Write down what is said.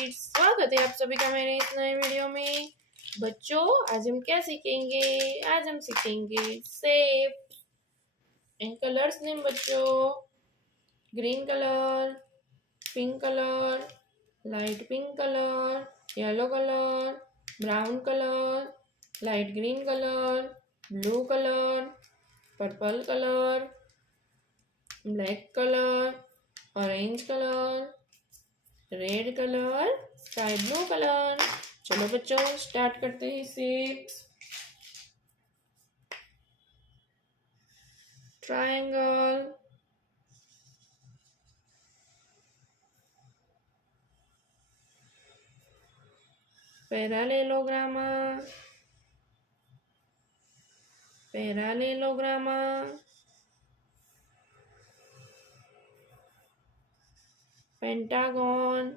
Kids, स्वागत है आप सभी का मेरे इस नए वीडियो में। बच्चों, आज हम क्या सीखेंगे? आज हम सीखेंगे शेप एंड कलर्स नेम बच्चों। Green colour, pink colour, light pink colour, yellow colour, brown colour, light green colour, blue colour, purple colour, black colour, orange colour, red colour, sky blue colour. चलो बच्चों, start करते हैं shapes. Triangle, parallelogram, parallelogram, pentagon,